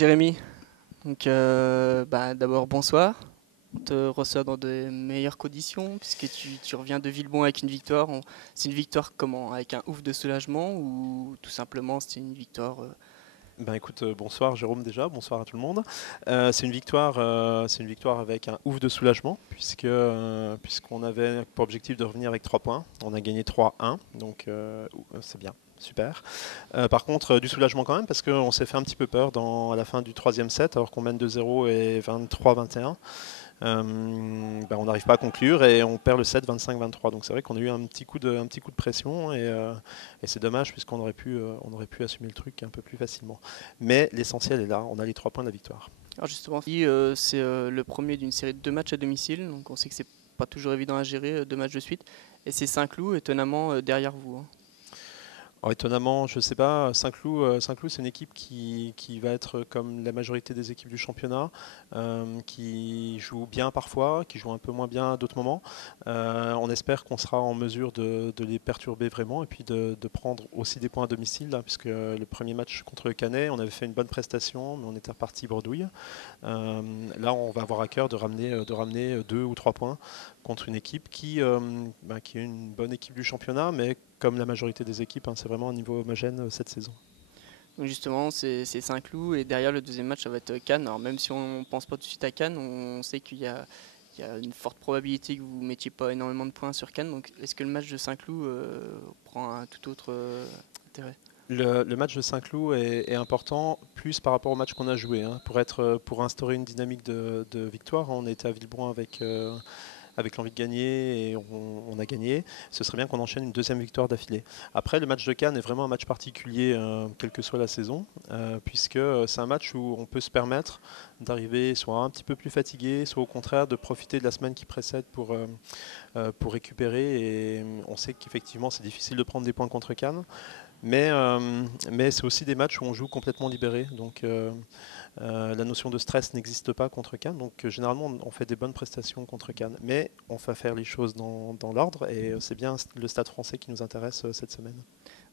Jérémy, d'abord bonsoir. On te reçoit dans de meilleures conditions puisque tu reviens de Villebon avec une victoire. C'est une victoire comment? Avec un ouf de soulagement ou tout simplement c'est une victoire Ben écoute, bonsoir Jérôme déjà, bonsoir à tout le monde. C'est une victoire avec un ouf de soulagement puisqu'on avait pour objectif de revenir avec 3 points. On a gagné 3-1, donc c'est bien, super. Par contre, du soulagement quand même parce qu'on s'est fait un petit peu peur à la fin du troisième set alors qu'on mène 2-0 et 23-21. On n'arrive pas à conclure et on perd le set 25-23. Donc c'est vrai qu'on a eu un petit coup de pression et c'est dommage puisqu'on aurait pu assumer le truc un peu plus facilement. Mais l'essentiel est là, on a les 3 points de la victoire. Alors justement, c'est le premier d'une série de deux matchs à domicile, donc on sait que c'est pas toujours évident à gérer deux matchs de suite. Et c'est Saint-Cloud étonnamment derrière vous, hein. Alors, étonnamment, je ne sais pas, Saint-Cloud, c'est une équipe qui va être comme la majorité des équipes du championnat, qui joue bien parfois, qui joue un peu moins bien à d'autres moments. On espère qu'on sera en mesure de les perturber vraiment et puis de prendre aussi des points à domicile, là, puisque le premier match contre le Canet, on avait fait une bonne prestation, mais on était reparti bredouille. Là, on va avoir à cœur de ramener 2 ou 3 points contre une équipe qui est une bonne équipe du championnat, mais comme la majorité des équipes, hein, c'est vraiment un niveau homogène cette saison. Donc justement, c'est Saint-Cloud et derrière le deuxième match, ça va être Cannes. Alors même si on ne pense pas tout de suite à Cannes, on sait qu'il y a une forte probabilité que vous ne mettiez pas énormément de points sur Cannes. Donc est-ce que le match de Saint-Cloud prend un tout autre intérêt? Le match de Saint-Cloud est important, plus par rapport au match qu'on a joué, hein. Pour instaurer une dynamique de victoire, on était à Villebon avec l'envie de gagner et on a gagné. Ce serait bien qu'on enchaîne une deuxième victoire d'affilée. Après, le match de Cannes est vraiment un match particulier, quelle que soit la saison, puisque c'est un match où on peut se permettre d'arriver soit un petit peu plus fatigué, soit au contraire de profiter de la semaine qui précède pour récupérer. Et on sait qu'effectivement, c'est difficile de prendre des points contre Cannes, mais c'est aussi des matchs où on joue complètement libéré. Donc, la notion de stress n'existe pas contre Cannes, donc généralement on fait des bonnes prestations contre Cannes, mais on va faire les choses dans l'ordre et c'est bien le Stade français qui nous intéresse cette semaine.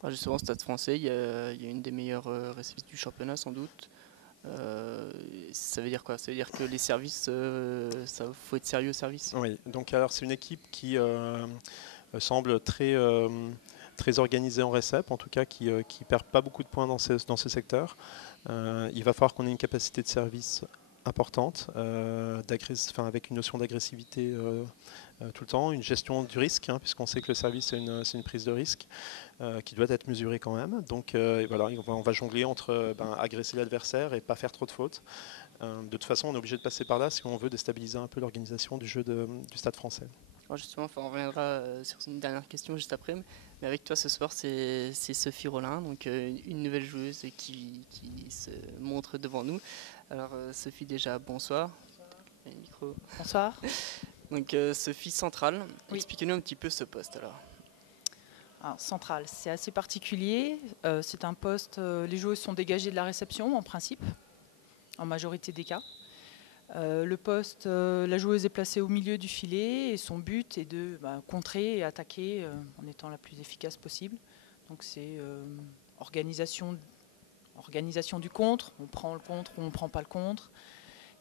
Alors justement, Stade français, il y a une des meilleures réceptions du championnat sans doute. Euh, Ça veut dire quoi? Ça veut dire que les services, ça faut être sérieux au service. Oui, donc alors c'est une équipe qui semble très organisée en récep, en tout cas qui perd pas beaucoup de points dans ce secteur. Il va falloir qu'on ait une capacité de service importante, avec une notion d'agressivité tout le temps, une gestion du risque, hein, puisqu'on sait que le service c'est une prise de risque qui doit être mesurée quand même. Donc voilà, on va jongler entre agresser l'adversaire et pas faire trop de fautes. De toute façon, on est obligé de passer par là si on veut déstabiliser un peu l'organisation du jeu du Stade français. Alors justement, enfin, on reviendra sur une dernière question juste après. Mais avec toi ce soir, c'est Sophie Rollin, donc une nouvelle joueuse qui se montre devant nous. Alors Sophie, déjà, bonsoir. Il y a le micro. Bonsoir. Donc Sophie centrale, Oui. expliquez-nous un petit peu ce poste alors. Alors, central, c'est assez particulier. C'est un poste, les joueuses sont dégagées de la réception en principe, en majorité des cas. Le poste, la joueuse est placée au milieu du filet et son but est de contrer et attaquer en étant la plus efficace possible. Donc c'est organisation du contre, on prend le contre ou on ne prend pas le contre.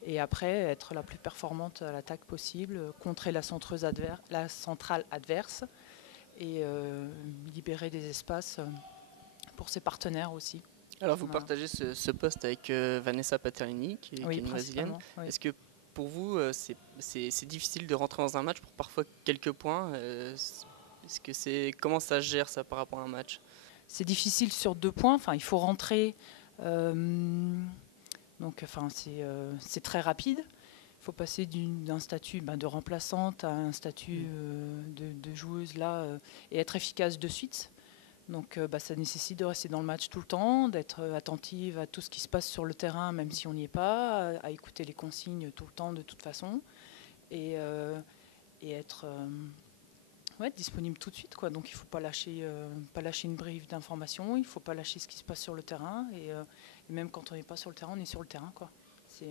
Et après, être la plus performante à l'attaque possible, contrer la centrale adverse et libérer des espaces pour ses partenaires aussi. Alors vous Voilà. partagez ce poste avec Vanessa Paterlini, qui est une brésilienne. principalement. Oui. Est-ce que pour vous, c'est difficile de rentrer dans un match pour parfois quelques points Est-ce que comment ça se gère ça par rapport à un match? C'est difficile sur 2 points. Enfin, il faut rentrer. C'est très rapide. Il faut passer d'un statut de remplaçante à un statut de joueuse là et être efficace de suite. Donc ça nécessite de rester dans le match tout le temps, d'être attentive à tout ce qui se passe sur le terrain, même si on n'y est pas, à écouter les consignes tout le temps de toute façon, et être disponible tout de suite, quoi. Donc il ne faut pas lâcher une brief d'information, il ne faut pas lâcher ce qui se passe sur le terrain, et même quand on n'est pas sur le terrain, on est sur le terrain, quoi. C'est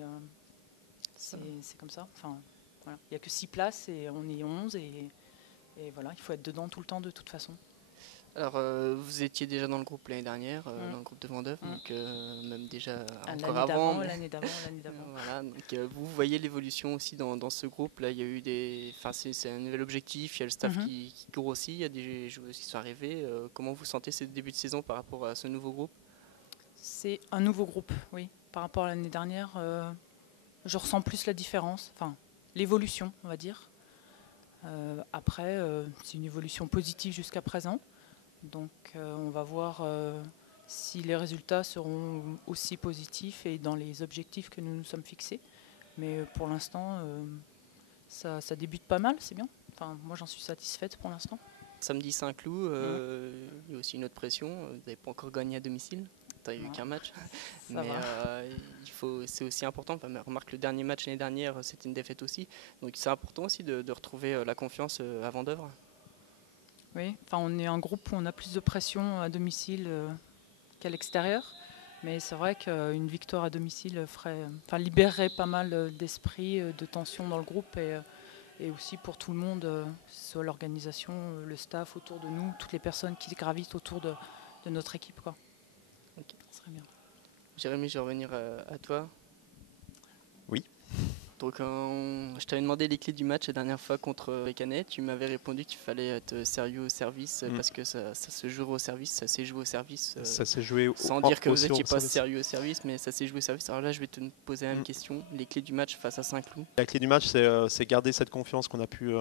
comme ça. Enfin, voilà. Il n'y a que 6 places et on est 11, et voilà, il faut être dedans tout le temps de toute façon. Alors, vous étiez déjà dans le groupe l'année dernière, dans le groupe de Vendœuvre, donc même déjà encore avant. L'année d'avant. Voilà, donc vous voyez l'évolution aussi dans ce groupe. Là, il y a eu c'est un nouvel objectif, il y a le staff qui grossit, il y a des joueuses qui sont arrivées. Comment vous sentez ce début de saison par rapport à ce nouveau groupe? C'est un nouveau groupe, oui. Par rapport à l'année dernière, je ressens plus la différence, enfin l'évolution, on va dire. Après, c'est une évolution positive jusqu'à présent. Donc on va voir si les résultats seront aussi positifs et dans les objectifs que nous nous sommes fixés. Mais pour l'instant, ça débute pas mal, c'est bien. Enfin, moi j'en suis satisfaite pour l'instant. Samedi Saint-Cloud, il y a aussi une autre pression. Vous n'avez pas encore gagné à domicile. Il n'y a eu qu'un match. Mais c'est aussi important. Enfin, remarque, le dernier match l'année dernière, c'était une défaite aussi. Donc c'est important aussi de retrouver la confiance à Vendœuvre. Oui, enfin, on est un groupe où on a plus de pression à domicile qu'à l'extérieur. Mais c'est vrai qu'une victoire à domicile libérerait pas mal d'esprit, de tension dans le groupe et aussi pour tout le monde, que ce soit l'organisation, le staff autour de nous, toutes les personnes qui gravitent autour de notre équipe, quoi. Okay. Ça serait bien. Jérémy, je vais revenir à toi. Oui. Donc, je t'avais demandé les clés du match la dernière fois contre Canet. Tu m'avais répondu qu'il fallait être sérieux au service parce que ça se joue au service, ça s'est joué au service. Ça s'est joué sans dire que vous n'étiez pas sérieux au service, mais ça s'est joué au service. Alors là, je vais te poser la même question. Les clés du match face à Saint-Cloud. La clé du match, c'est garder cette confiance qu'on a pu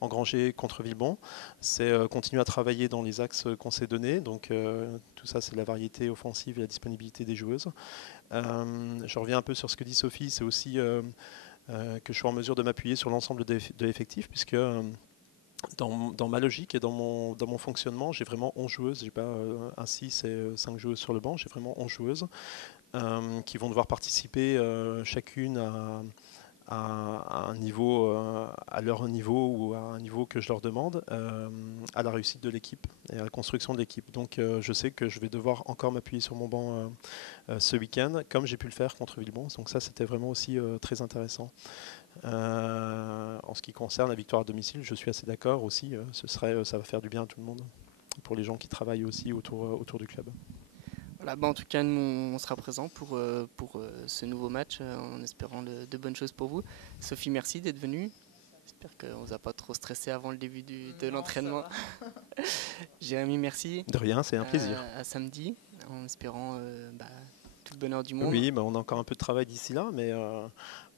engranger contre Villebon. C'est continuer à travailler dans les axes qu'on s'est donnés. Donc tout ça, c'est la variété offensive et la disponibilité des joueuses. Je reviens un peu sur ce que dit Sophie. C'est aussi que je suis en mesure de m'appuyer sur l'ensemble de l'effectif, puisque dans ma logique et dans mon fonctionnement, j'ai vraiment 11 joueuses. Je n'ai pas un 6 et 5 joueuses sur le banc. J'ai vraiment 11 joueuses qui vont devoir participer chacune à un niveau, à leur niveau ou à un niveau que je leur demande, à la réussite de l'équipe et à la construction de l'équipe. Donc je sais que je vais devoir encore m'appuyer sur mon banc ce week-end, comme j'ai pu le faire contre Villebon. Donc ça, c'était vraiment aussi très intéressant. En ce qui concerne la victoire à domicile, je suis assez d'accord aussi. Ça va faire du bien à tout le monde, pour les gens qui travaillent aussi autour du club. Voilà, en tout cas, nous, on sera présent pour ce nouveau match en espérant de bonnes choses pour vous. Sophie, merci d'être venue. J'espère qu'on ne vous a pas trop stressé avant le début de l'entraînement. Jérémy, merci. De rien, c'est un plaisir. À samedi, en espérant tout le bonheur du monde. Oui, on a encore un peu de travail d'ici là, mais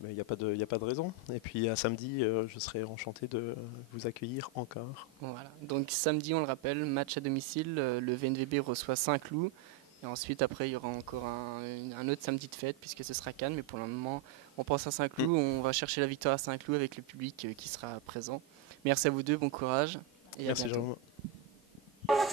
il n'y a pas de raison. Et puis à samedi, je serai enchanté de vous accueillir encore. Voilà. Donc samedi, on le rappelle, match à domicile. Le VNVB reçoit Saint-Cloud. Et ensuite, après, il y aura encore un autre samedi de fête, puisque ce sera Cannes. Mais pour le moment, on pense à Saint-Cloud. On va chercher la victoire à Saint-Cloud avec le public qui sera présent. Merci à vous deux, bon courage. Et merci, à bientôt. Jérôme.